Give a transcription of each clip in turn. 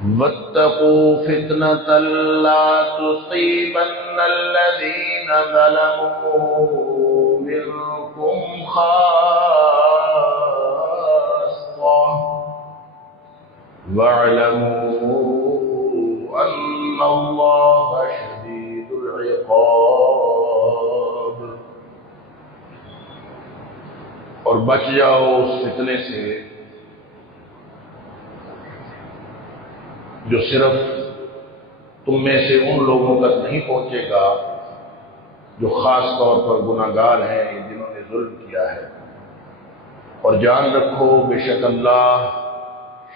واتقوا فتنة لا تصيبن الذين ظلموا منكم خاصة واعلموا أن الله شديد العقاب۔ اور بچ جاؤ اس فتنے سے جو صرف تم میں سے ان لوگوں تک نہیں پہنچے گا جو خاص طور پر گناہگار ہیں، جنہوں نے ظلم کیا ہے، اور جان رکھو بے شک اللہ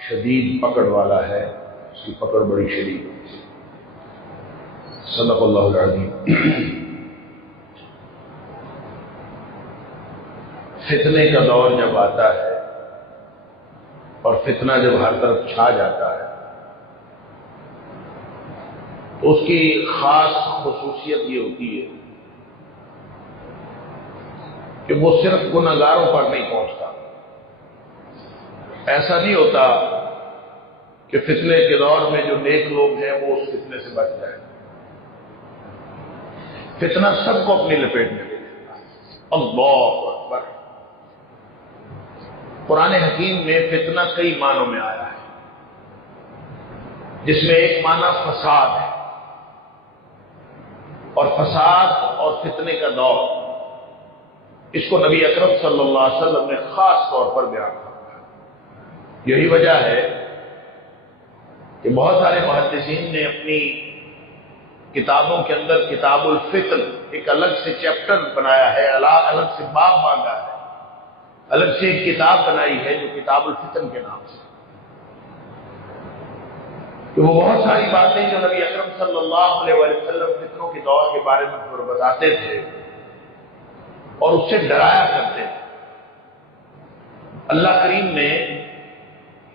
شدید پکڑ والا ہے، اس کی پکڑ بڑی شدید ہے۔ صدق اللہ العظیم۔ فتنے کا دور جب آتا ہے اور فتنہ جب ہر طرف چھا جاتا ہے تو اس کی خاص خصوصیت یہ ہوتی ہے کہ وہ صرف گناہگاروں پر نہیں پہنچتا۔ ایسا نہیں ہوتا کہ فتنے کے دور میں جو نیک لوگ ہیں وہ اس فتنے سے بچ جائیں۔ فتنہ سب کو اپنی لپیٹ میں لے لیتا ہے۔ اللہ اکبر۔ قرآن حکیم میں فتنہ کئی معنوں میں آیا ہے، جس میں ایک معنی فساد ہے، اور فساد اور فتنے کا دور اس کو نبی اکرم صلی اللہ علیہ وسلم نے خاص طور پر بیان کیا۔ یہی وجہ ہے کہ بہت سارے محدثین نے اپنی کتابوں کے اندر کتاب الفتن ایک الگ سے چیپٹر بنایا ہے، الگ سے باب باندھا ہے، الگ سے ایک کتاب بنائی ہے جو کتاب الفتن کے نام سے، کہ وہ بہت ساری باتیں جو نبی اکرم صلی اللہ علیہ وسلم فتنوں کے دور کے بارے میں بتاتے تھے اور اس سے ڈرایا کرتے تھے۔ اللہ کریم نے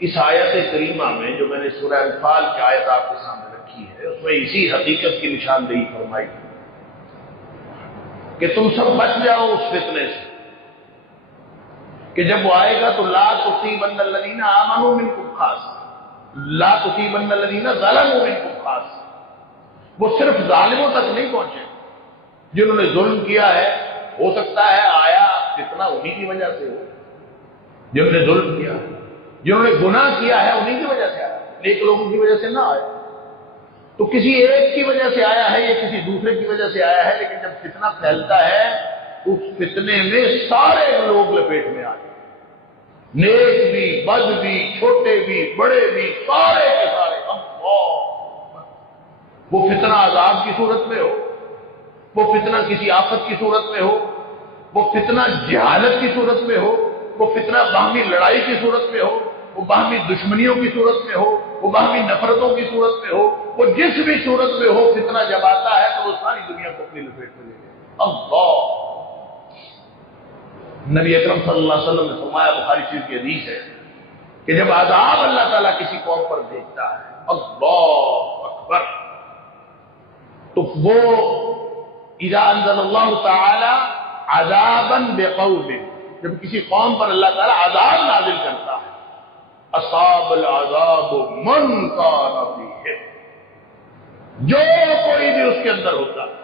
اس آیت کریمہ میں جو میں نے سورہ انفال کی آیت آپ کے سامنے رکھی ہے، اس میں اسی حقیقت کی نشاندہی فرمائی کہ تم سب بچ جاؤ اس فتنے سے کہ جب وہ آئے گا تو لا تصیبن الذین آمنوا منکم خاصہ، لا تصیبن الذین ظلموا منکم خاصہ۔ وہ صرف ظالموں تک نہیں پہنچے، جنہوں نے ظلم کیا ہے ہو سکتا ہے آیا فتنہ انہی کی وجہ سے ہو، جنہوں نے ظلم کیا، جنہوں نے گناہ کیا ہے انہی کی وجہ سے آیا، نیک لوگوں کی وجہ سے نہ آیا۔ تو کسی ایک کی وجہ سے آیا ہے یا کسی دوسرے کی وجہ سے آیا ہے، لیکن جب فتنہ پھیلتا ہے اس فتنے میں سارے لوگ لپیٹ میں آ جائیں، نیک بھی، بد بھی، چھوٹے بھی، بڑے بھی، سارے کے سارے۔ وہ فتنہ عذاب کی صورت میں ہو، وہ فتنہ کسی آفت کی صورت میں ہو، وہ فتنہ جہالت کی صورت میں ہو، وہ فتنہ باہمی لڑائی کی صورت میں ہو، وہ باہمی دشمنیوں کی صورت میں ہو، وہ باہمی نفرتوں کی صورت میں ہو، وہ جس بھی صورت میں ہو، فتنہ جب آتا ہے تو وہ ساری دنیا کو اپنی لپیٹ میں لے لے۔ اللہ نبی اکرم صلی اللہ علیہ وسلم نے فرمایا، بخاری شریف کی حدیث ہے کہ جب عذاب اللہ تعالیٰ کسی قوم پر بھیجتا ہے، اللہ اکبر، تو وہ اذا انزل اللہ تعالی عذابا بقوم، جب کسی قوم پر اللہ تعالیٰ عذاب نازل کرتا ہے، اصاب العذاب من کان فیہ، جو کوئی بھی اس کے اندر ہوتا ہے،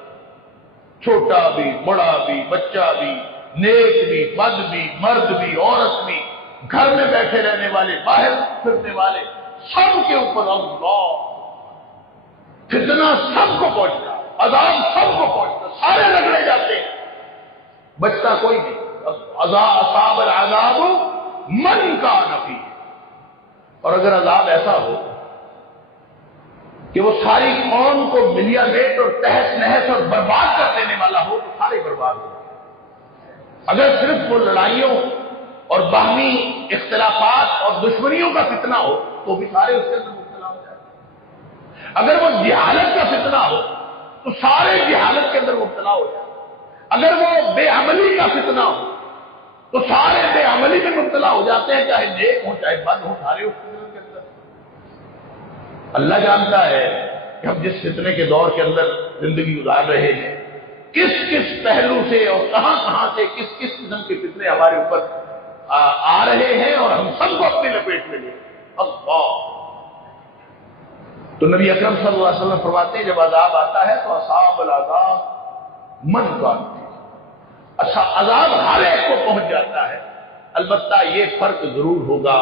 چھوٹا بھی، بڑا بھی، بچہ بھی، نیک بھی، بد بھی، مرد بھی، عورت بھی، گھر میں بیٹھے رہنے والے، باہر پھرنے والے، سب کے اوپر اللہ فتنہ سب کو پہنچتا، عذاب سب کو پہنچتا، سارے رگڑے جاتے ہیں، بچتا کوئی نہیں۔ اصاب العذاب من کان فیہ، اور اگر عذاب ایسا ہو کہ وہ ساری قوم کو ملیا میٹ اور تہس نہس اور برباد کر دینے والا ہو تو سارے برباد ہو۔ اگر صرف وہ لڑائیوں اور باہمی اختلافات اور دشمنیوں کا فتنہ ہو تو بھی سارے اس کے اندر مبتلا ہو جائیں۔ اگر وہ جہالت کا فتنہ ہو تو سارے جہالت کے اندر مبتلا ہو جائیں۔ اگر وہ بے عملی کا فتنہ ہو تو سارے بے عملی میں مبتلا ہو جاتے ہیں، چاہے نیک ہو چاہے بد ہو، سارے اس فتنے کے اندر۔ اللہ جانتا ہے کہ ہم جس فتنے کے دور کے اندر زندگی گزار رہے ہیں، کس کس پہلو سے اور کہاں کہاں سے کس کس قسم کے فتنے ہمارے اوپر آ رہے ہیں، اور ہم سب کو اپنی لپیٹ میں لیں۔ اللہ تو نبی اکرم صلی اللہ علیہ وسلم فرماتے ہیں جب عذاب آتا ہے تو اصحاب العذاب من کان، اچھا عذاب ہر ایک کو پہنچ جاتا ہے، البتہ یہ فرق ضرور ہوگا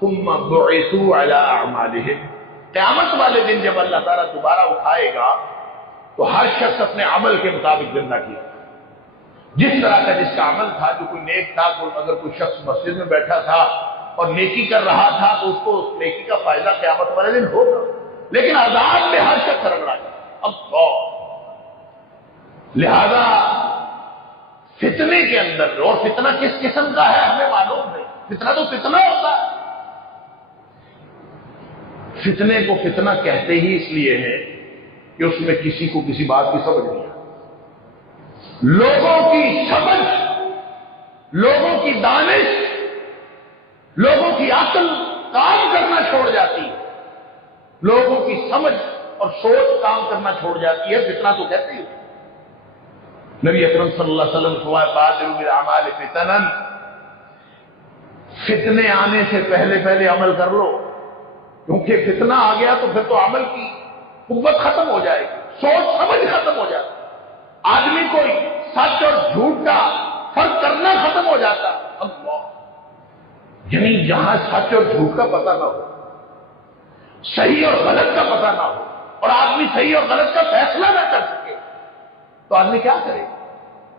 ثم بعثوا علی اعمالہم، قیامت والے دن جب اللہ تعالیٰ دوبارہ اٹھائے گا تو ہر شخص اپنے عمل کے مطابق زندہ کیا، جس طرح کا جس کا عمل تھا، جو کوئی نیک تھا، اگر کوئی شخص مسجد میں بیٹھا تھا اور نیکی کر رہا تھا تو اس کو اس نیکی کا فائدہ قیامت والے دن ہوگا، لیکن عذاب میں ہر شخص رگڑا جائے اللہ۔ لہذا فتنے کے اندر، اور فتنہ کس قسم کا ہے ہمیں معلوم نہیں، فتنہ تو فتنہ ہوتا ہے، فتنے کو فتنہ کہتے ہی اس لیے ہے کہ اس میں کسی کو کسی بات کی سمجھ نہیں آتی، لوگوں کی سمجھ، لوگوں کی دانش، لوگوں کی عقل کام کرنا چھوڑ جاتی ہے، لوگوں کی سمجھ اور سوچ کام کرنا چھوڑ جاتی ہے، فتنہ تو کہتے ہی۔ نبی اکرم صلی اللہ علیہ وسلم فرمایا بادروا بالاعمال فتنا، فتنے آنے سے پہلے پہلے عمل کر لو، کیونکہ فتنہ آ گیا تو پھر تو عمل کی قوت ختم ہو جائے گی، سوچ سمجھ ختم ہو جاتی، آدمی کو سچ اور جھوٹ کا فرق کرنا ختم ہو جاتا، اللہ، یعنی جہاں سچ اور جھوٹ کا پتہ نہ ہو، صحیح اور غلط کا پتہ نہ ہو، اور آدمی صحیح اور غلط کا فیصلہ نہ کر سکے تو آدمی کیا کرے؟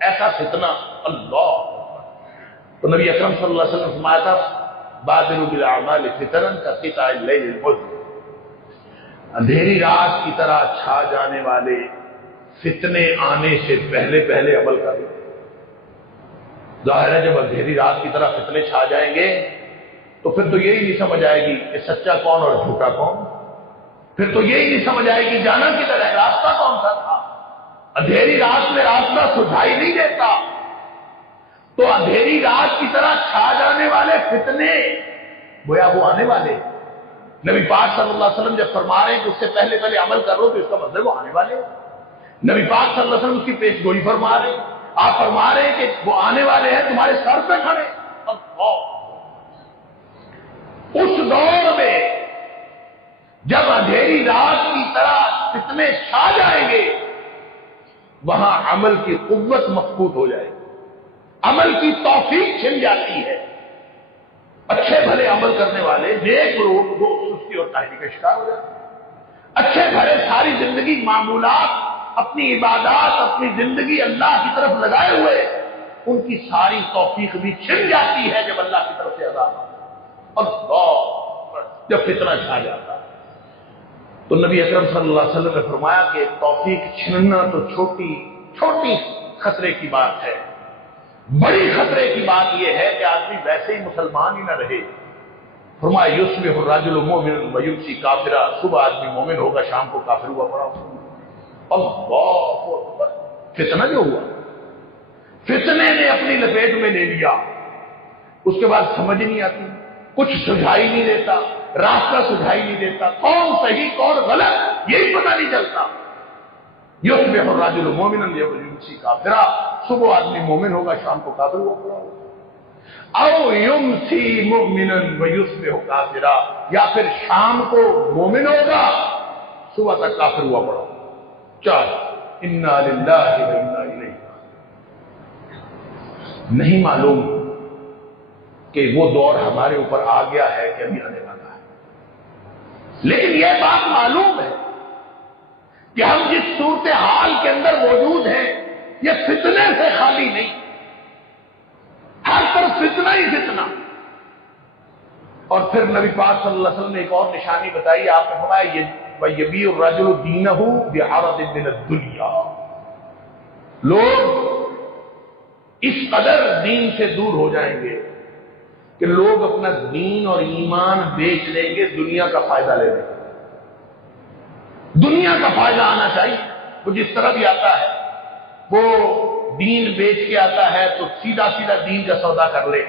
ایسا فتنہ، اللہ۔ تو نبی اکرم صلی اللہ علیہ وسلم نے فرمایا تھا بادروا بالاعمال فتنا کقطع اللیل المظلم، اندھیری رات کی طرح چھا جانے والے فتنے آنے سے پہلے پہلے عمل کر لو۔ ظاہر ہے جب اندھیری رات کی طرح فتنے چھا جائیں گے تو پھر تو یہی نہیں سمجھ آئے گی کہ سچا کون اور جھوٹا کون، پھر تو یہی نہیں سمجھ آئے گی جانا کدھر ہے، راستہ کون سا تھا۔ اندھیری رات میں راستہ سجھائی نہیں دیتا، تو اندھیری رات کی طرح چھا جانے والے فتنے گویا وہ آنے والے، نبی پاک صلی اللہ علیہ وسلم جب فرما رہے ہیں کہ اس سے پہلے پہلے عمل کر لو تو اس کا مطلب وہ آنے والے، نبی پاک صلی اللہ علیہ وسلم اس کی پیش گوئی فرما رہے ہیں، آپ فرما رہے ہیں کہ وہ آنے والے ہیں تمہارے سر پہ کھڑے۔ اس دور میں جب اندھیری رات کی طرح فتنے چھا جائیں گے وہاں عمل کی قوت مفقود ہو جائے گی، عمل کی توفیق چھن جاتی ہے، اچھے بھلے عمل کرنے والے نیک لوگ وہ سستی اور کاہلی کا شکار ہو جاتے ہیں، اچھے بھلے ساری زندگی معمولات، اپنی عبادات، اپنی زندگی اللہ کی طرف لگائے ہوئے، ان کی ساری توفیق بھی چھن جاتی ہے جب اللہ کی طرف سے عذاب آتا ہے، اللہ، جب فتنہ چھا جاتا ہے۔ تو نبی اکرم صلی اللہ علیہ وسلم نے فرمایا کہ توفیق چھننا تو چھوٹی چھوٹی خطرے کی بات ہے، بڑی خطرے کی بات یہ ہے کہ آدمی ویسے ہی مسلمان ہی نہ رہے۔ فرمایا یصبح الرجل مؤمنا ویمسی کافرا، صبح آدمی مومن ہوگا شام کو کافر ہوا پڑا ہوگا، اللہ اکبر۔ فتنہ جو ہوا، فتنے نے اپنی لپیٹ میں لے لیا، اس کے بعد سمجھ نہیں آتی، کچھ سجھائی نہیں دیتا، راستہ سجھائی نہیں دیتا، کون صحیح کون غلط یہی پتہ نہیں چلتا۔ یصبح الرجل مؤمنا ویمسی کافرا، صبح آدمی مومن ہوگا شام کو کافر ہوا پڑا ہوگا، او یمسی مؤمنا ویصبح کافرا، یا پھر شام کو مومن ہوگا صبح تک کافر ہوا پڑا ہوگا۔ چل انا للہ و انا الیہ، نہیں معلوم کہ وہ دور ہمارے اوپر آ گیا ہے کہ ابھی آنے والا ہے، لیکن یہ بات معلوم ہے کہ ہم جس صورتحال کے اندر موجود ہیں یہ فتنے سے خالی نہیں، ہر طرف فتنہ ہی فتنہ۔ اور پھر نبی پاک صلی اللہ علیہ وسلم نے ایک اور نشانی بتائی، آپ نے فرمایا وَيَبِيعُ الرَّجُلُ دِينَهُ بِعَرَضٍ مِّنَ الدُّنْيَا، لوگ اس قدر دین سے دور ہو جائیں گے کہ لوگ اپنا دین اور ایمان بیچ لیں گے دنیا کا فائدہ لے لیں گے، دنیا کا فائدہ آنا چاہیے، وہ جس طرح بھی آتا ہے وہ دین بیچ کے آتا ہے تو سیدھا سیدھا دین کا سودا کر لے،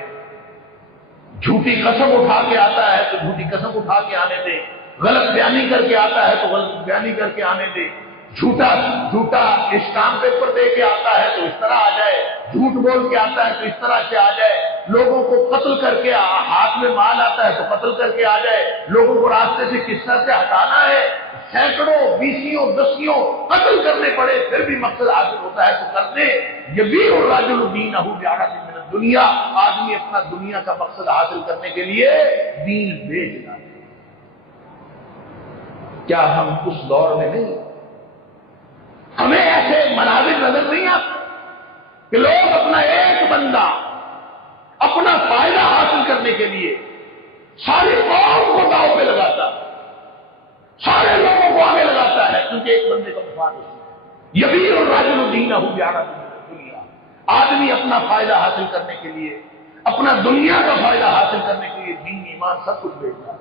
جھوٹی قسم اٹھا کے آتا ہے تو جھوٹی قسم اٹھا کے آنے دے، غلط بیانی کر کے آتا ہے تو غلط بیانی کر کے آنے دے، جھوٹا اسٹامپ پیپر دے کے آتا ہے تو اس طرح آ جائے، جھوٹ بول کے آتا ہے تو اس طرح سے آ جائے، لوگوں کو قتل کر کے ہاتھ میں مال آتا ہے تو قتل کر کے آ جائے، لوگوں کو راستے سے کس طرح سے ہٹانا ہے، سینکڑوں بیسیوں دسیوں قتل کرنے پڑے پھر بھی مقصد حاصل ہوتا ہے تو کرنے یبیع الرجل دینہ بعرض من الدنیا، آدمی اپنا دنیا کا مقصد حاصل کرنے کے لیے دین بیچ ڈالے۔ کیا ہم اس دور میں نہیں؟ ہمیں ایسے مناظر نظر نہیں آتے کہ لوگ اپنا ایک بندہ اپنا فائدہ حاصل کرنے کے لیے ساری قوم کو داؤ پہ لگاتا ہے، سارے لوگوں کو آگے لگاتا ہے کیونکہ ایک بندے کا مفاد ہے۔ یبیع الرجل دینہ بعرض من الدنیا، آدمی اپنا فائدہ حاصل کرنے کے لیے، اپنا دنیا کا فائدہ حاصل کرنے کے لیے دین ایمان سب کچھ بیچتا ہے۔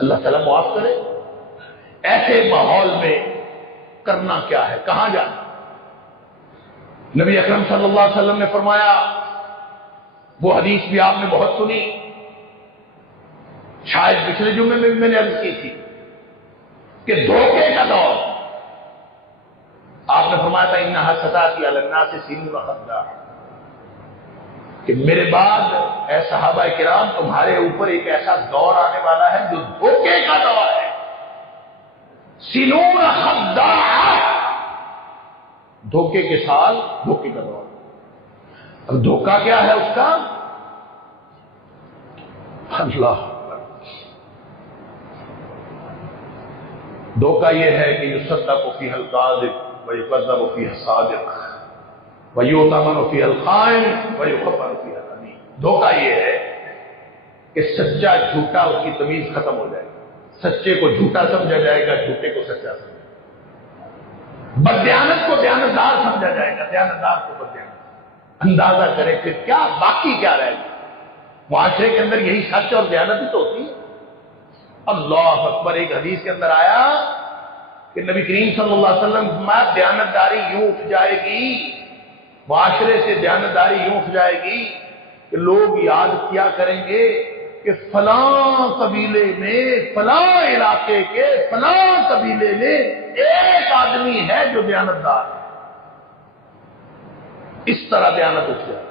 اللہ تعالیٰ معاف کرے۔ ایسے ماحول میں کرنا کیا ہے، کہاں جانا؟ نبی اکرم صلی اللہ علیہ وسلم نے فرمایا، وہ حدیث بھی آپ نے بہت سنی، شاید پچھلے جمعے میں بھی میں نے عرض کی تھی کہ دھوکے کا دور، آپ نے فرمایا تھا انہا ستاتی علی الناس سنون خدا، کہ میرے بعد اے صحابہ کرام تمہارے اوپر ایک ایسا دور آنے والا ہے جو دھوکے کا دور ہے، سنون خداع، دھوکے کے سال، دھوکے کا دور۔ اب دھوکہ کیا ہے اس کا؟ اللہ، دھوکہ یہ ہے کہ یصدق فیہ الکاذب ویکذب فیہ الصادق ویؤتمن فیہ الخائن ویخبر فیہ الامین۔ دھوکہ یہ ہے کہ سچا جھوٹا اس کی تمیز ختم ہو جائے گی، سچے کو جھوٹا سمجھا جائے گا، جھوٹے کو سچا سمجھا جائے گا، بددیانت کو دیانتدار سمجھا جائے گا، دیانتدار کو بددیانت۔ اندازہ کرے پھر کیا باقی کیا رہے گا؟ معاشرے کے اندر یہی سچ اور دیانت ہی تو ہوتی ہے۔ اللہ اکبر۔ ایک حدیث کے اندر آیا کہ نبی کریم صلی اللہ علیہ وسلم فرمایا دیانتداری یوں اٹھ جائے گی، معاشرے سے دیانتداری یوں اٹھ جائے گی کہ لوگ یاد کیا کریں گے کہ فلاں قبیلے میں، فلاں علاقے کے فلاں قبیلے میں ایک آدمی ہے جو دیانتدار ہے، اس طرح دیانت اٹھ جائے۔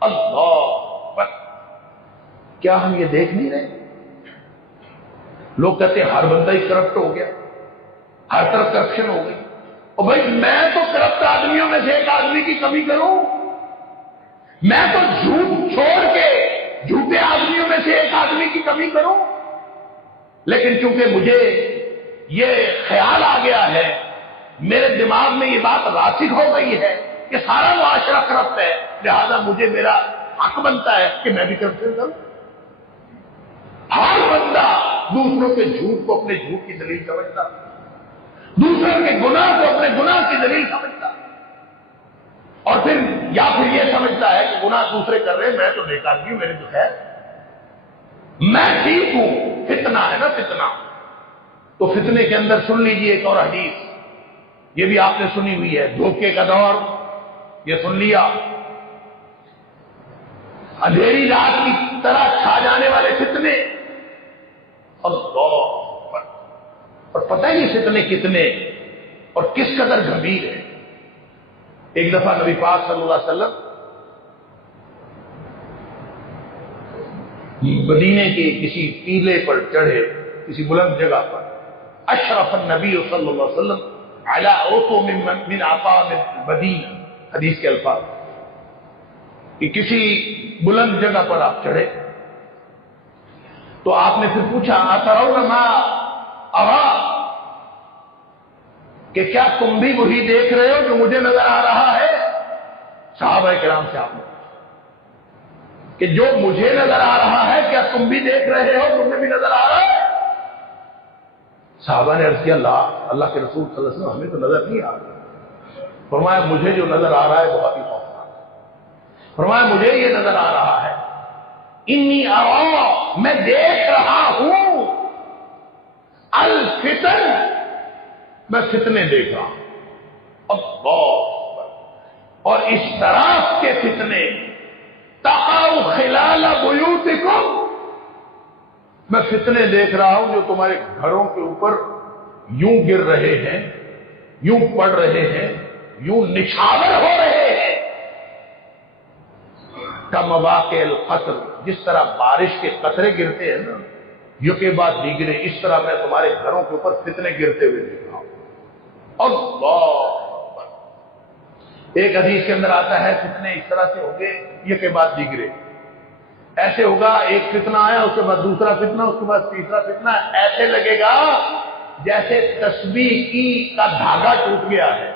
اللہ اکبر۔ کیا ہم یہ دیکھ نہیں رہے؟ لوگ کہتے ہیں ہر بندہ ہی کرپٹ ہو گیا، ہر طرف کرپشن ہو گئی، اور بھائی میں تو کرپٹ آدمیوں میں سے ایک آدمی کی کمی کروں، میں تو جھوٹ چھوڑ کے جھوٹے آدمیوں میں سے ایک آدمی کی کمی کروں، لیکن چونکہ مجھے یہ خیال آ گیا ہے، میرے دماغ میں یہ بات راسخ ہو گئی ہے کہ سارا معاشرہ کرپٹ ہے، لہذا مجھے میرا حق بنتا ہے کہ میں بھی کرپشن کروں۔ ہر بندہ دوسروں کے جھوٹ کو اپنے جھوٹ کی دلیل سمجھتا، دوسروں کے گناہ کو اپنے گناہ کی دلیل سمجھتا، اور پھر یا پھر یہ سمجھتا ہے کہ گناہ دوسرے کر رہے ہیں، میں تو نیک آدمی ہوں، میرے تو خیر، میں ٹھیک ہوں۔ فتنہ ہے نا، فتنہ۔ تو فتنے کے اندر سن لیجیے ایک اور حدیث، یہ بھی آپ نے سنی ہوئی ہے، دھوکے کا دور، یہ سن لیا، اندھیری رات کی طرح چھا جانے والے فتنے، اللہ اکبر۔ اور پتہ ہے یہ فتنے کتنے اور کس قدر گمبھیر ہے۔ ایک دفعہ نبی پاک صلی اللہ علیہ وسلم مدینے کے کسی ٹیلے پر چڑھے، کسی بلند جگہ پر، اشرف النبی صلی اللہ علیہ وسلم علی عطم من اعطام المدینہ، حدیث کے الفاظ کہ کسی بلند جگہ پر آپ چڑھے، تو آپ نے پھر پوچھا اترون ما ارا، کہ کیا تم بھی وہی دیکھ رہے ہو جو مجھے نظر آ رہا ہے؟ صحابہ کرام سے آپ نے پوچھا کہ جو مجھے نظر آ رہا ہے کیا تم بھی دیکھ رہے ہو، تمہیں بھی نظر آ رہا ہے؟ صحابہ نے عرض کیا اللہ کے رسول صلی اللہ علیہ وسلم ہمیں تو نظر نہیں آ رہا۔ فرمایا مجھے جو نظر آ رہا ہے بہت ہی خوفناک ہے۔ فرمایا مجھے یہ نظر آ رہا ہے، انی ارا، میں دیکھ رہا ہوں، الفتن، میں فتنے دیکھ رہا ہوں، اللہ، اور اس طرح کے فتنے تقع خلال بیوتکم، میں فتنے دیکھ رہا ہوں جو تمہارے گھروں کے اوپر یوں گر رہے ہیں یوں پڑ رہے ہیں، یوں نچھاور ہو رہے ہیں، کمواقع القطر، جس طرح بارش کے قطرے گرتے ہیں نا یکے بعد دیگرے، اس طرح میں تمہارے گھروں کے اوپر فتنے گرتے ہوئے دیکھ رہا ہوں۔ اللہ اکبر۔ ایک حدیث کے اندر آتا ہے فتنے اس طرح سے ہوں گے یکے بعد دیگرے، ایسے ہوگا ایک فتنہ آیا، اس کے بعد دوسرا فتنہ، اس کے بعد تیسرا فتنہ، ایسے لگے گا جیسے تسبیح کا دھاگا ٹوٹ گیا ہے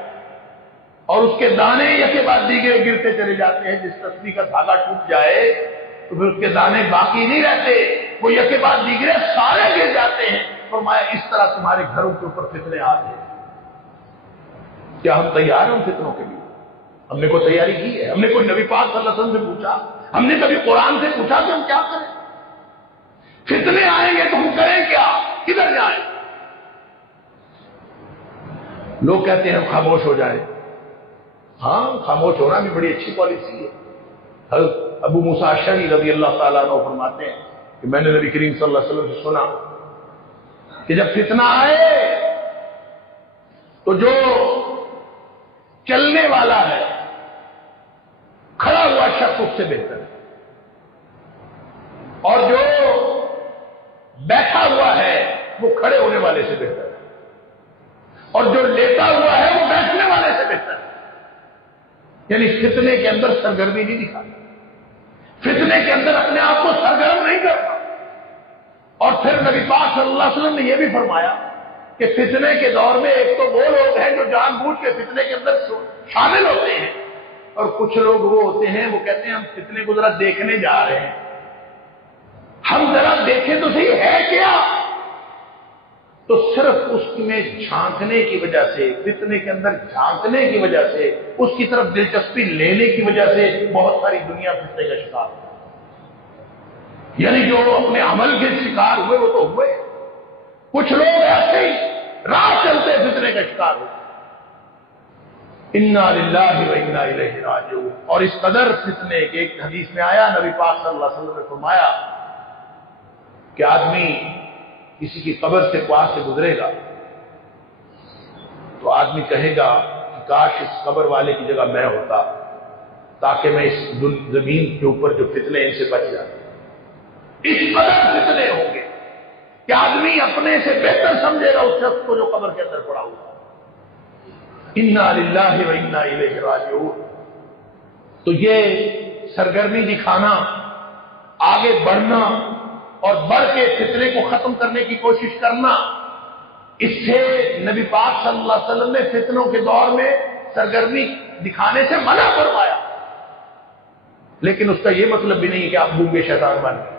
اور اس کے دانے یکے بعد دیگرے گرتے چلے جاتے ہیں۔ جس تسبیح کا دھاگا ٹوٹ جائے تو پھر اس کے دانے باقی نہیں رہتے، وہ یکے بعد دیگرے سارے گر جاتے ہیں۔ فرمایا اس طرح تمہارے گھروں کے اوپر فتنے آتے ہیں۔ کیا ہم تیار ہیں ان فتنوں کے لیے؟ ہم نے کوئی تیاری کی ہے؟ ہم نے کوئی نبی پاک صلی اللہ علیہ وسلم سے پوچھا؟ ہم نے کبھی قرآن سے پوچھا کہ ہم کیا کریں؟ فتنے آئیں گے تو ہم کریں کیا؟ کدھر جائیں؟ لوگ کہتے ہیں ہم خاموش ہو جائیں۔ ہاں، خاموش ہونا بھی بڑی اچھی پالیسی ہے۔ حضرت ابو موسیٰ اشعری رضی اللہ تعالیٰ عنہ فرماتے ہیں کہ میں نے نبی کریم صلی اللہ علیہ وسلم سے سنا کہ جب فتنہ آئے تو جو چلنے والا ہے کھڑا ہوا شخص اس سے بہتر ہے، اور جو بیٹھا ہوا ہے وہ کھڑے ہونے والے سے بہتر ہے، اور جو لیٹا ہوا ہے وہ بیٹھنے والے سے بہتر ہے۔ یعنی فتنے کے اندر سرگرمی نہیں دکھاتا، فتنے کے اندر اپنے آپ کو سرگرم نہیں کرتا۔ اور پھر نبی پاک صلی اللہ علیہ وسلم نے یہ بھی فرمایا کہ فتنے کے دور میں ایک تو وہ لوگ ہیں جو جان بوجھ کے فتنے کے اندر شامل ہوتے ہیں، اور کچھ لوگ وہ ہوتے ہیں وہ کہتے ہیں ہم فتنے کو ذرا دیکھنے جا رہے ہیں، ہم ذرا دیکھیں تو صحیح ہے کیا۔ تو صرف اس میں جھانکنے کی وجہ سے، فتنے کے اندر جھانکنے کی وجہ سے، اس کی طرف دلچسپی لینے کی وجہ سے بہت ساری دنیا فتنے کا شکار ہے۔ یعنی جو اپنے عمل کے شکار ہوئے وہ تو ہوئے، کچھ لوگ ایسے ہی راہ چلتے فتنے کا شکار ہوئے۔ انا للہ و انا الیہ راجعون۔ اور اس قدر فتنے کے ایک حدیث میں آیا، نبی پاک صلی اللہ علیہ وسلم نے فرمایا کہ آدمی کسی کی قبر سے پاس سے گزرے گا تو آدمی کہے گا کہ کاش اس قبر والے کی جگہ میں ہوتا تاکہ میں اس زمین کے اوپر جو فتنے ان سے بچ جاتا۔ اس قدر فتنے ہوں گے کہ آدمی اپنے سے بہتر سمجھے گا اس شخص کو جو قبر کے اندر پڑا ہوا۔ انا للہ و انا الیہ راجعون۔ تو یہ سرگرمی دکھانا، آگے بڑھنا اور بڑھ کے فتنے کو ختم کرنے کی کوشش کرنا، اس سے نبی پاک صلی اللہ علیہ وسلم نے فتنوں کے دور میں سرگرمی دکھانے سے منع فرمایا۔ لیکن اس کا یہ مطلب بھی نہیں ہے کہ آپ گونگے شیطان بن گئے،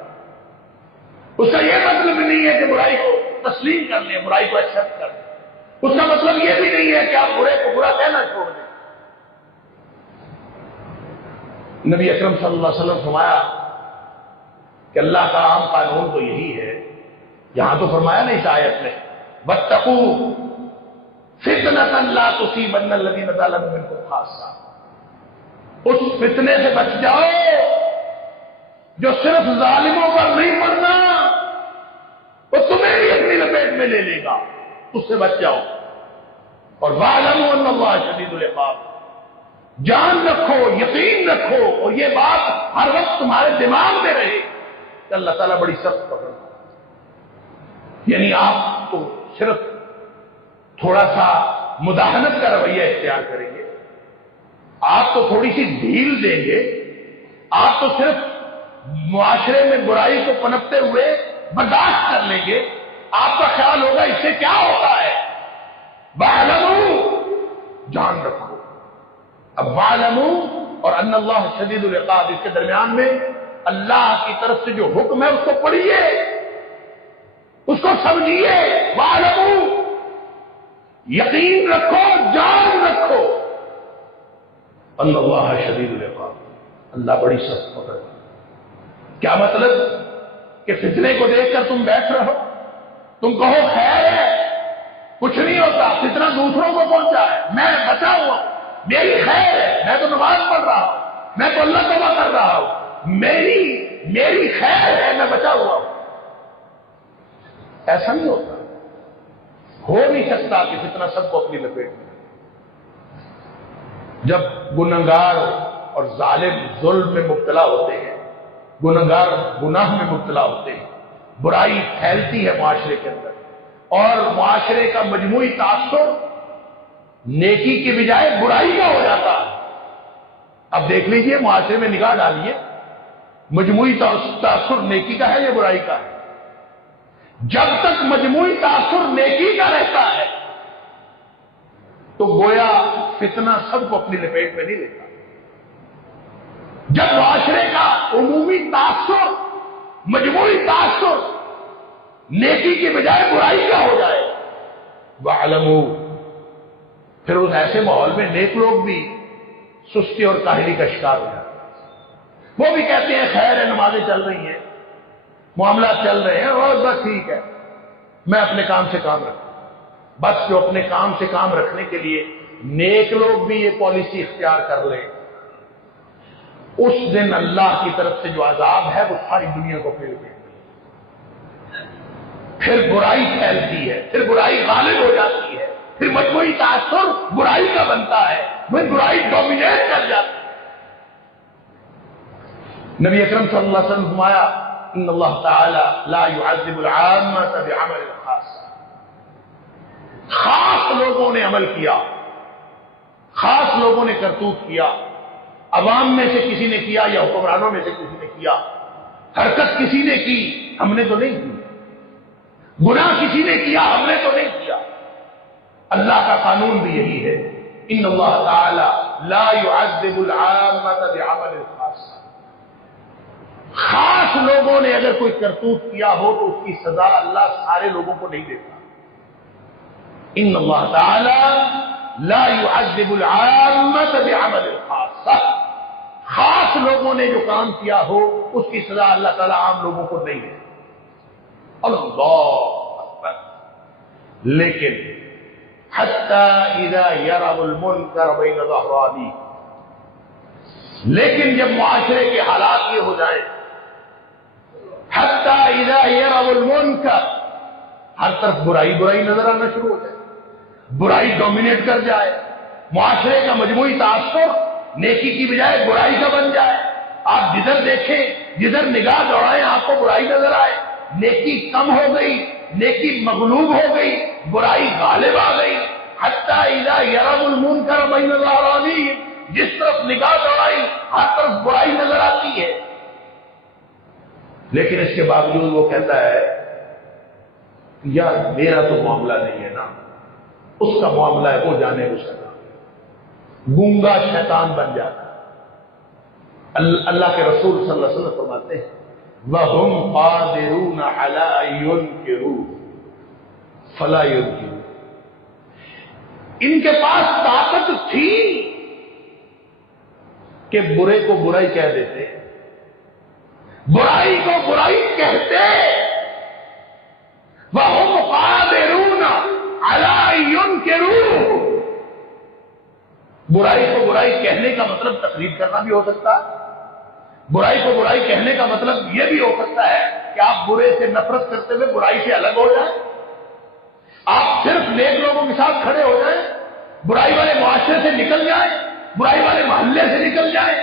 اس کا یہ مطلب بھی نہیں ہے کہ برائی کو تسلیم کر لیں، برائی کو ایکسپٹ کر لیں، اس کا مطلب یہ بھی نہیں ہے کہ آپ برے کو برا کہنا چھوڑ دیں۔ نبی اکرم صلی اللہ علیہ وسلم فرمایا کہ اللہ کا عام قانون تو یہی ہے، یہاں تو فرمایا نا اس آیت میں وَاتَّقُوا فِتْنَةً لَا تُصِيبَنَّ الَّذِينَ ظَلَمُوا مِنكُمْ خَاصَّةً۔ اس فتنے سے بچ جاؤ جو صرف ظالموں پر نہیں پڑنا، وہ تمہیں بھی اپنی لپیٹ میں لے لے گا، اس سے بچ جاؤ۔ اور وَاعْلَمُوا أَنَّ اللَّهَ شَدِيدُ الْعِقَابِ، جان رکھو، یقین رکھو، اور یہ بات ہر وقت تمہارے دماغ میں رہے کہ اللہ تعالیٰ بڑی سخت پکڑتا ہے۔ یعنی آپ تو صرف تھوڑا سا مداہنت کا رویہ اختیار کریں گے، آپ تو تھوڑی سی ڈھیل دیں گے، آپ تو صرف معاشرے میں برائی کو پنپتے ہوئے برداشت کر لیں گے، آپ کا خیال ہوگا اس سے کیا ہوتا ہے۔ وَاعْلَمُوا، جان رکھو۔ اب وَاعْلَمُوا اور ان اللہ شدید العقاب، اس کے درمیان میں اللہ کی طرف سے جو حکم ہے اس کو پڑھیے، اس کو سمجھیے۔ وَاعْلَمُوا، یقین رکھو، جان رکھو، ان اللہ شدید العقاب، اللہ بڑی سخت پکڑ۔ کیا مطلب کہ فتنے کو دیکھ کر تم بیٹھ رہو، تم کہو خیر ہے، کچھ نہیں ہوتا، فتنہ دوسروں کو پہنچا ہے، میں بچا ہوا ہوں، میری خیر ہے، میں تو نماز پڑھ رہا ہوں، میں تو اللہ توبہ کر رہا ہوں، میری خیر ہے، میں بچا ہوا ہوں۔ ایسا نہیں ہوتا، ہو نہیں سکتا کہ فتنہ سب کو اپنی لپیٹ میں۔ جب گنہگار اور ظالم ظلم میں مبتلا ہوتے ہیں، گنہگار گناہ میں مبتلا ہوتے ہیں، برائی پھیلتی ہے معاشرے کے اندر، اور معاشرے کا مجموعی تاثر نیکی کے بجائے برائی کا ہو جاتا ہے۔ اب دیکھ لیجئے، معاشرے میں نگاہ ڈالیے، مجموعی تاثر نیکی کا ہے یا برائی کا ہے؟ جب تک مجموعی تاثر نیکی کا رہتا ہے تو گویا فتنہ سب کو اپنی لپیٹ میں نہیں لیتا۔ جب معاشرے کا عمومی تاثر، مجموعی تاثر نیکی کے بجائے برائی کا ہو جائے، وَاعْلَمُوا، پھر اس ایسے ماحول میں نیک لوگ بھی سستی اور کاہلی کا شکار ہو جاتے ہیں۔ وہ بھی کہتے ہیں خیر ہے، نمازیں چل رہی ہیں، معاملات چل رہے ہیں، اور بس ٹھیک ہے، میں اپنے کام سے کام رکھوں۔ بس جو اپنے کام سے کام رکھنے کے لیے نیک لوگ بھی یہ پالیسی اختیار کر لیں، اس دن اللہ کی طرف سے جو عذاب ہے وہ ساری دنیا کو پھیل دے، پھر برائی پھیلتی ہے، پھر برائی غالب ہو جاتی ہے، پھر مجموعی تاثر برائی کا بنتا ہے، پھر برائی ڈومینیٹ کر جاتی ہے۔ نبی اکرم صلی اللہ علیہ وسلم فرمایا ان اللہ تعالی لا يعذب العامة بعمل الخاص، خاص لوگوں نے عمل کیا، خاص لوگوں نے کرتوت کیا، عوام میں سے کسی نے کیا یا حکمرانوں میں سے کسی نے کیا، حرکت کسی نے کی، ہم نے تو نہیں کی، گناہ کسی نے کیا، ہم نے تو نہیں کیا۔ اللہ کا قانون بھی یہی ہے، ان اللہ تعالی لا يعذب العامة بعمل الخاص، خاص لوگوں نے اگر کوئی کرتوت کیا ہو تو اس کی سزا اللہ سارے لوگوں کو نہیں دیتا۔ ان اللہ تعالی لا يعذب العامة بعمل الخاص، خاص لوگوں نے جو کام کیا ہو اس کی سزا اللہ تعالی عام لوگوں کو نہیں دیتا۔ اللہ اکبر۔ لیکن حتی اذا یروا المنکر بین ظہرانی، لیکن جب معاشرے کے حالات یہ ہو جائیں، حتی اذا یروا المنکر، ہر طرف برائی برائی نظر آنا شروع ہو جائے، برائی ڈومینیٹ کر جائے، معاشرے کا مجموعی تاثر نیکی کی بجائے برائی کا بن جائے، آپ جدھر دیکھیں، جدھر نگاہ دوڑائیں آپ کو برائی نظر آئے، نیکی کم ہو گئی، نیکی مغلوب ہو گئی، برائی غالب آ گئی، حتی اذا یروا المنکر بین ظہرانی، جس طرف نگاہ دوڑائی ہر طرف برائی نظر آتی ہے، لیکن اس کے باوجود وہ کہتا ہے یار میرا تو معاملہ نہیں ہے نا، اس کا معاملہ ہے، وہ جانے اس کا، گونگا شیطان بن جاتا ہے۔ اللہ کے رسول صلی اللہ علیہ وسلم فرماتے ہیں وَهُمْ قَادِرُونَ عَلَىٰ أَن يُنْكِرُوا فَلَا يُنْكِرُوا، ان کے پاس طاقت تھی کہ برے کو برائی کہہ دیتے، برائی کو برائی کہتے، وَهُمْ قَادِرُونَ عَلَىٰ أَن يُنْكِرُوا، برائی کو برائی کہنے کا مطلب تقریر کرنا بھی ہو سکتا ہے، برائی کو برائی کہنے کا مطلب یہ بھی ہو سکتا ہے کہ آپ برے سے نفرت کرتے ہوئے برائی سے الگ ہو جائیں، آپ صرف نیک لوگوں کے ساتھ کھڑے ہو جائیں، برائی والے معاشرے سے نکل جائیں، برائی والے محلے سے نکل جائیں،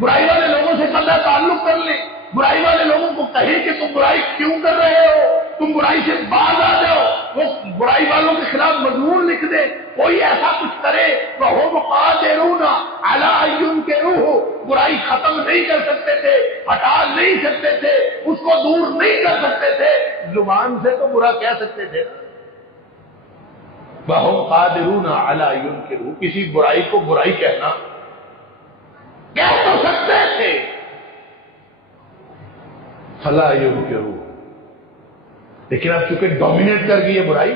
برائی والے لوگوں سے قطع تعلق کر لیں، برائی والے لوگوں کو کہیں کہ تم برائی کیوں کر رہے ہو، تم برائی سے باز آ جاؤ، وہ برائی والوں کے خلاف مضمون لکھ دے، کوئی ایسا کچھ کرے وَهُمْ قَادِرُونَ عَلَىٰ أَن يُنْكِرُوهُ، برائی ختم نہیں کر سکتے تھے، ہٹا نہیں سکتے تھے، اس کو دور نہیں کر سکتے تھے، زبان سے تو برا کہہ سکتے تھے، وَهُمْ قَادِرُونَ عَلَىٰ أَن يُنْكِرُوهُ، کسی برائی کو برائی کہنا کہہ تو سکتے تھے، فَلَا يُنْكِرُوهُ، لیکن اب چونکہ ڈومینیٹ کر گئی ہے برائی،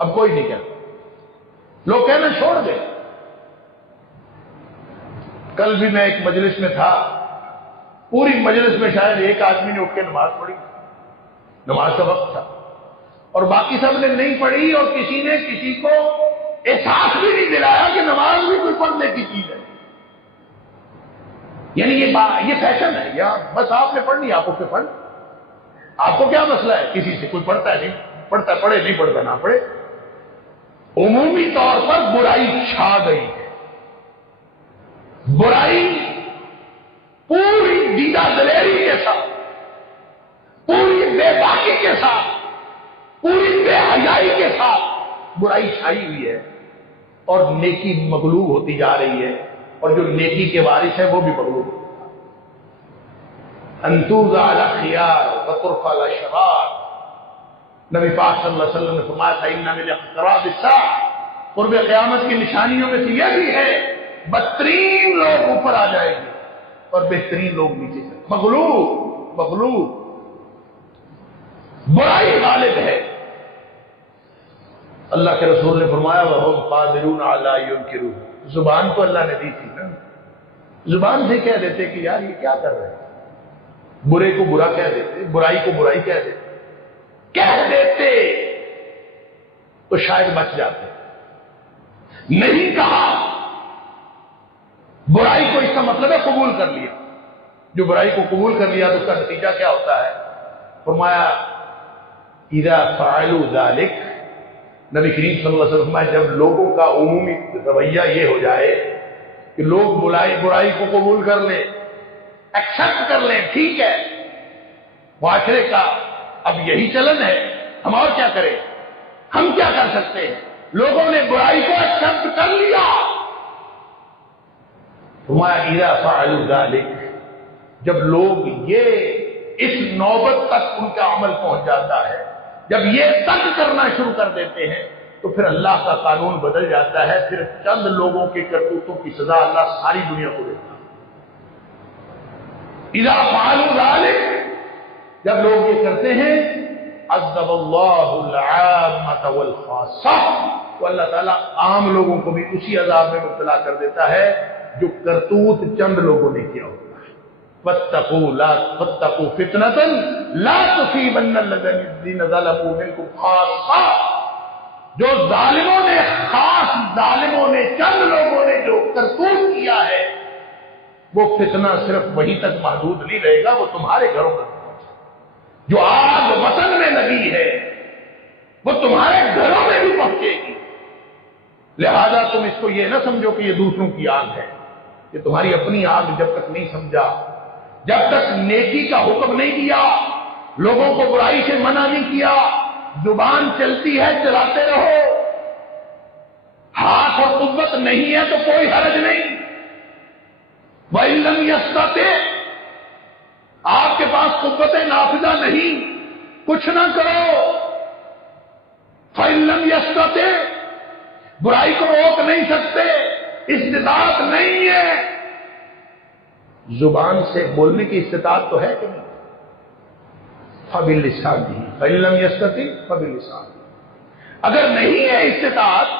اب کوئی نہیں کہتا، لوگ کہنا چھوڑ گئے۔ کل بھی میں ایک مجلس میں تھا، پوری مجلس میں شاید ایک آدمی نے اٹھ کے نماز پڑھی، نماز کا وقت تھا، اور باقی سب نے نہیں پڑھی، اور کسی نے کسی کو احساس بھی نہیں دلایا کہ نماز بھی کوئی پڑھنے کی چیز ہے، یعنی یہ فیشن ہے، یا بس آپ نے پڑھنی آپ کو پڑھ، آپ کو کیا مسئلہ ہے کسی سے، کوئی پڑھتا ہے نہیں پڑھتا، پڑھے نہیں پڑھتا نہ پڑھے، عمومی طور پر برائی چھا گئی ہے، برائی پوری دیدہ دلیری کے ساتھ، پوری بے باکی کے ساتھ، پوری بے حیائی کے ساتھ برائی چھائی ہوئی ہے، اور نیکی مغلوب ہوتی جا رہی ہے، اور جو نیکی کے وارث ہے وہ بھی مغلوب ہوتی جا رہی ہے۔ انتوز علی خیار وترف علی شرار، نبی پاک صلی اللہ علیہ وسلم نے فرمایا تھا ان من اقتراب الساعہ، قرب قیامت کی نشانیوں میں سے یہ بھی ہے بدترین لوگ اوپر آ جائیں گے اور بہترین لوگ نیچے جائیں گے۔ مغلوب برائی غالب ہے۔ اللہ کے رسول نے فرمایا وَهُمْ قَادِرُونَ عَلَىٰ يُنْكِرُونَ، زبان تو اللہ نے دی تھی نا، زبان سے کہہ دیتے کہ یار یہ کیا کر رہے ہیں، برے کو برا کہہ دیتے، برائی کو برائی کہہ دیتے تو شاید بچ جاتے۔ نہیں کہا، برائی کو اس کا مطلب ہے قبول کر لیا، جو برائی کو قبول کر لیا تو اس کا نتیجہ کیا ہوتا ہے؟ فرمایا اذا فعلوا ذلك، نبی کریم صلی اللہ علیہ وسلم فرمایا جب لوگوں کا عمومی رویہ یہ ہو جائے کہ لوگ برائی کو قبول کر لیں، ایکسپٹ کر لیں، ٹھیک ہے معاشرے کا اب یہی چلن ہے، ہم اور کیا کریں، ہم کیا کر سکتے ہیں، لوگوں نے برائی کو ایکسپٹ کر لیا۔ فرمایا اذا فعلوا ذلك، جب لوگ یہ اس نوبت تک ان کا عمل پہنچ جاتا ہے، جب یہ تک کرنا شروع کر دیتے ہیں تو پھر اللہ کا قانون بدل جاتا ہے، پھر چند لوگوں کے کرتوتوں کی سزا اللہ ساری دنیا کو دیتا ہے۔ اذا فعلوا ذلك، جب لوگ یہ کرتے ہیں عذب اللہ العامة والخاصہ، تو اللہ تعالیٰ عام لوگوں کو بھی اسی عذاب میں مبتلا کر دیتا ہے جو کرتوت چند لوگوں نے کیا ہوتا ہے۔ واتقوا فتنة لا تصيبن الذين ظلموا منكم خاصة، جو ظالموں نے چند لوگوں نے جو کرتوت کیا ہے وہ فتنہ صرف وہیں تک محدود نہیں رہے گا، وہ تمہارے گھروں میں جو آگ وطن میں لگی ہے وہ تمہارے گھروں میں بھی پہنچے گی۔ لہذا تم اس کو یہ نہ سمجھو کہ یہ دوسروں کی آگ ہے، یہ تمہاری اپنی آگ جب تک نہیں سمجھا، جب تک نیکی کا حکم نہیں دیا، لوگوں کو برائی سے منع نہیں کیا، زبان چلتی ہے چلاتے رہو، ہاتھ اور قوت نہیں ہے تو کوئی حرج نہیں۔ وَإِن لَّمْ يَسْتَطِعْ، آپ کے پاس قوت نافذہ نہیں، کچھ نہ کرو۔ فَإِن لَّمْ يَسْتَطِعْ، برائی کو روک نہیں سکتے، استطاعت نہیں ہے، زبان سے بولنے کی استطاعت تو ہے کہ نہیں؟ فَبِاللِّسَانِهِ فَإِن لَّمْ يَسْتَطِعْ فَبِاللِّسَانِهِ، اگر نہیں ہے استطاعت،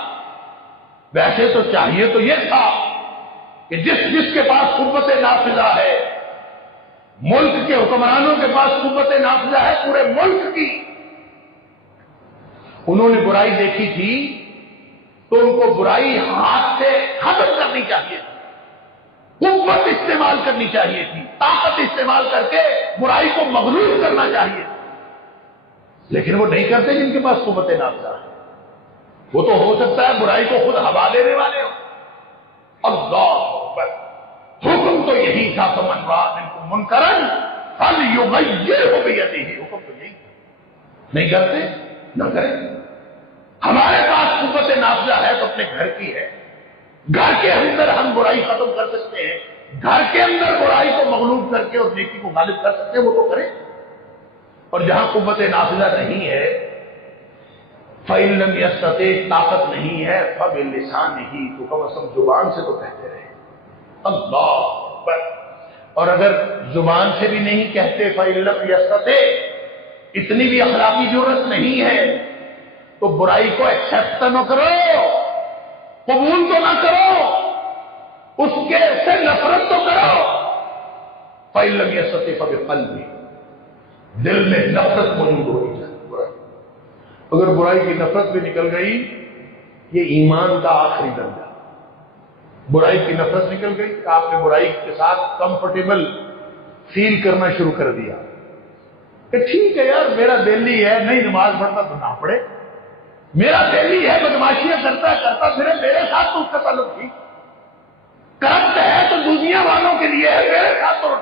ویسے تو چاہیے تو یہ تھا کہ جس کے پاس قوت نافذہ ہے، ملک کے حکمرانوں کے پاس قوت نافذہ ہے پورے ملک کی، انہوں نے برائی دیکھی تھی تو ان کو برائی ہاتھ سے ختم کرنی چاہیے تھی، قوت استعمال کرنی چاہیے تھی، طاقت استعمال کر کے برائی کو مغلوب کرنا چاہیے، لیکن وہ نہیں کرتے جن کے پاس قوت نافذہ ہے۔ وہ تو ہو سکتا ہے برائی کو خود ہوا دینے والے ہو۔ اللہ اکبر، حکم تو یہی تھا فمن رأى منکم منکرا فلیغیرہ بیدہ، حکم تو یہی تھا، نہیں کرتے نہ کریں۔ ہمارے پاس قوت نافذہ ہے تو اپنے گھر کی ہے، گھر کے اندر ہم برائی ختم کر سکتے ہیں، گھر کے اندر برائی کو مغلوب کر کے اور نیکی کو غالب کر سکتے ہیں، وہ تو کریں۔ اور جہاں قوت نافذہ نہیں ہے، فَإِن لَّمْ يَسْتَطِعْ، طاقت نہیں ہے، فَبِاللِّسَانِهِ، تو کم از کم زبان سے تو کہتے رہے۔ اللہ اکبر، اور اگر زبان سے بھی نہیں کہتے فَإِن لَّمْ يَسْتَطِعْ، اتنی بھی اخلاقی ضرورت نہیں ہے تو برائی کو ایکسپٹ نہ کرو، قبول تو نہ کرو، اس کے سے نفرت تو کرو۔ فَإِن لَّمْ يَسْتَطِعْ فَبِقَلْبِهِ، دل میں نفرت موجود ہونی چاہیے۔ اگر برائی کی نفرت بھی نکل گئی، یہ ایمان کا آخری درجہ۔ برائی کی نفرت نکل گئی، آپ نے برائی کے ساتھ کمفرٹیبل فیل کرنا شروع کر دیا کہ ٹھیک ہے یار، میرا دلی ہے، نہیں نماز پڑھتا تو نہ پڑھے، میرا دلی ہے بدماشیاں کرتا پھرے، میرے ساتھ تو اس کا تعلق ٹھیک، کرپٹ ہے تو دنیا والوں کے لیے ہے، میرے ساتھ تو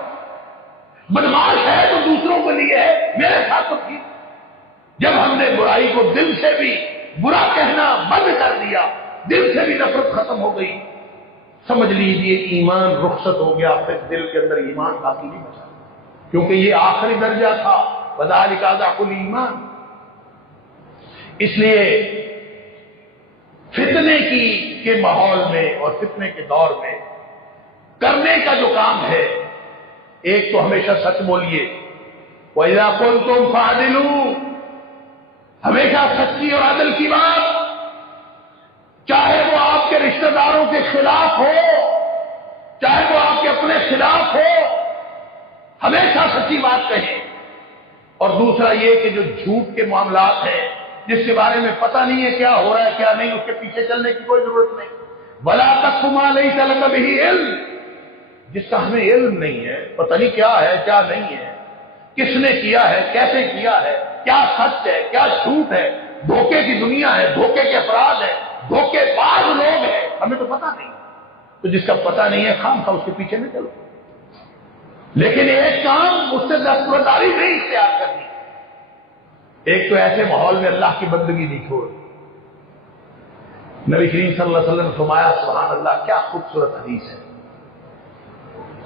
بدماش ہے تو دوسروں کے لیے ہے، میرے ساتھ تو ٹھیک۔ جب ہم نے برائی کو دل سے بھی برا کہنا بند کر دیا، دل سے بھی نفرت ختم ہو گئی، سمجھ لیجئے ایمان رخصت ہو گیا، پھر دل کے اندر ایمان باقی نہیں بچا، کیونکہ یہ آخری درجہ تھا، وذالک اضعف الایمان۔ اس لیے فتنے کے ماحول میں اور فتنے کے دور میں کرنے کا جو کام ہے، ایک تو ہمیشہ سچ بولیے، وَإِذَا قُلْتُمْ فَعْدِلُوا، ہمیشہ سچی اور عدل کی بات، چاہے وہ آپ کے رشتہ داروں کے خلاف ہو، چاہے وہ آپ کے اپنے خلاف ہو، ہمیشہ سچی بات کہیں۔ اور دوسرا یہ کہ جو جھوٹ کے معاملات ہیں، جس کے بارے میں پتہ نہیں ہے کیا ہو رہا ہے کیا نہیں، اس کے پیچھے چلنے کی کوئی ضرورت نہیں۔ وَلَا تَقْفُ مَا لَيْسَ لَكَ بِهِ عِلْمٌ، جس کا ہمیں علم نہیں ہے، پتہ نہیں کیا ہے کیا نہیں ہے، کس نے کیا ہے، کیسے کیا ہے، کیا سچ ہے کیا جھوٹ ہے، دھوکے کی دنیا ہے، دھوکے کے افراد ہیں، دھوکے باز لوگ ہیں، ہمیں تو پتہ نہیں۔ تو جس کا پتہ نہیں ہے خام خواہ اس کے پیچھے نہ چلو، لیکن ایک کام اس سے دستبرداری نہیں اختیار کرنی۔ ایک تو ایسے ماحول میں اللہ کی بندگی نہیں چھوڑ۔ نبی کریم صلی اللہ علیہ وسلم نے فرمایا، سبحان اللہ، کیا خوبصورت حدیث ہے،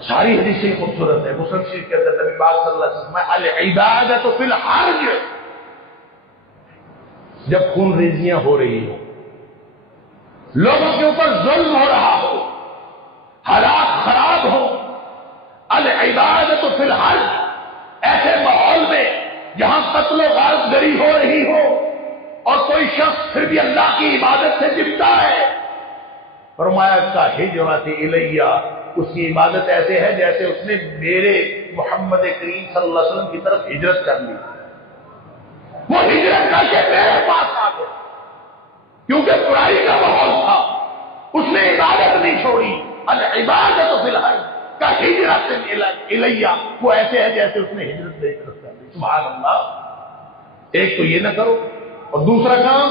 ساری حدیثیں خوبصورت ہے۔ مسلم شریف کے اندر نبی پاک صلی اللہ علیہ وسلم العبادۃ فی الحرج، جب خون ریزیاں ہو رہی ہو، لوگوں کے اوپر ظلم ہو رہا ہو، حالات خراب ہو، العبادۃ فی الحرج، ایسے ماحول میں جہاں قتل و غارت گری ہو رہی ہو اور کوئی شخص پھر بھی اللہ کی عبادت سے چمٹا ہے، فرمایا کا ہجرت الیہ، اس کی عبادت ایسے ہے جیسے اس نے میرے محمد کریم صلی اللہ علیہ وسلم کی طرف ہجرت کر لی، وہ ہجرت کر کے میرے پاس آ گیا، کیونکہ برائی کا ماحول تھا، اس نے عبادت نہیں چھوڑی۔ العبادۃ فی الحرج کا ہجرت الیہ، وہ ایسے ہے جیسے اس نے ہجرت میری طرف کر لی۔ سبحان اللہ، ایک تو یہ نہ کرو، اور دوسرا کام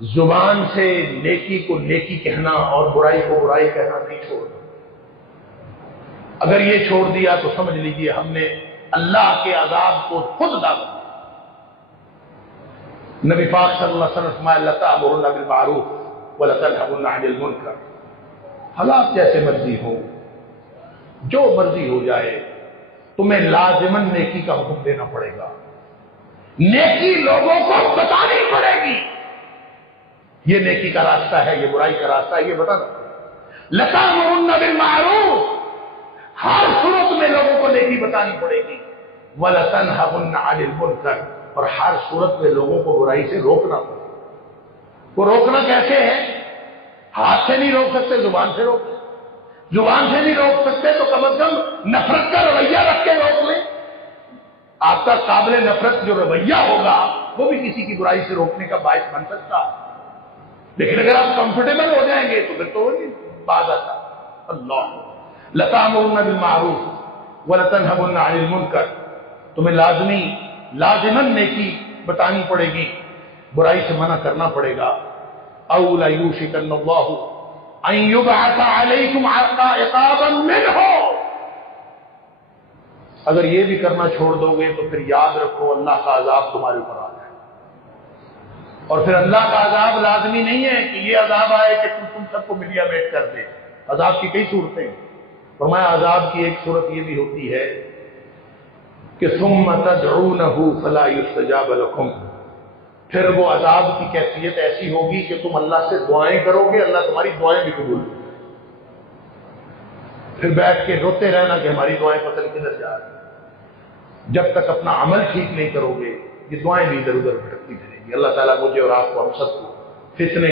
زبان سے نیکی کو نیکی کہنا اور برائی کو برائی کہنا نہیں چھوڑنا۔ اگر یہ چھوڑ دیا تو سمجھ لیجئے ہم نے اللہ کے عذاب کو خود دعوت دیا۔ نبی پاک صلی اللہ علیہ وسلم فرمایا، لَتَأْمُرُنَّ بِالْمَعْرُوفِ وَلَتَنْهَوْنَ عَنِ الْمُنكَرِ، حالات جیسے مرضی ہو، جو مرضی ہو جائے، تمہیں لازماً نیکی کا حکم دینا پڑے گا، نیکی لوگوں کو بتانی پڑے گی، یہ نیکی کا راستہ ہے، یہ برائی کا راستہ ہے، یہ بتانا۔ لَتَأْمُرُنَّ بِالْمَعْرُوفِ، ہر صورت میں لوگوں کو نیکی بتانی پڑے گی، وَلَتَنْهَوْنَ عَنِ الْمُنكَرِ، اور ہر صورت میں لوگوں کو برائی سے روکنا پڑے گا۔ وہ روکنا کیسے ہے؟ ہاتھ سے نہیں روک سکتے، زبان سے روک لیں، زبان سے نہیں روک سکتے تو کم از کم نفرت کا رویہ رکھ کے روک لیں۔ آپ کا قابل نفرت جو رویہ ہوگا وہ بھی کسی کی برائی سے روکنے کا باعث بن سکتا ہے، لیکن اگر آپ کمفرٹیبل ہو جائیں گے تو پھر تو وہی بات آتا۔ اللہ، لَتَأْمُرُنَّ بِالْمَعْرُوفِ وَلَتَنْهَوْنَ عَنِ الْمُنكَرِ، تمہیں لازماً نیکی بتانی پڑے گی، برائی سے منع کرنا پڑے گا۔ أَوْ لَيُوشِكَنَّ اللَّهُ أَن يُبْعَثَ عَلَيْكُمْ عِقَابًا مِّنْهُ، اگر یہ بھی کرنا چھوڑ دو گے تو پھر یاد رکھو اللہ کا عذاب تمہارے اوپر آ جائے، اور پھر اللہ کا عذاب لازمی نہیں ہے کہ یہ عذاب آئے کہ تم سب کو ملیا میٹ کر دے۔ عذاب کی کئی صورتیں ہیں، فرمایا عذاب کی ایک صورت یہ بھی ہوتی ہے کہ ثم تدعونه فلا يستجاب لكم، پھر وہ عذاب کی کیفیت ایسی ہوگی کہ تم اللہ سے دعائیں کرو گے، اللہ تمہاری دعائیں بھی قبول کرے، پھر بیٹھ کے روتے رہنا کہ ہماری دعائیں پتہ نہیں کدھر جا رہی۔ جب تک اپنا عمل ٹھیک نہیں کرو گے یہ دعائیں بھی ادھر ادھر بھٹکتی رہیں گی۔ اللہ تعالیٰ مجھے اور آپ کو، ہم سب کو فتنے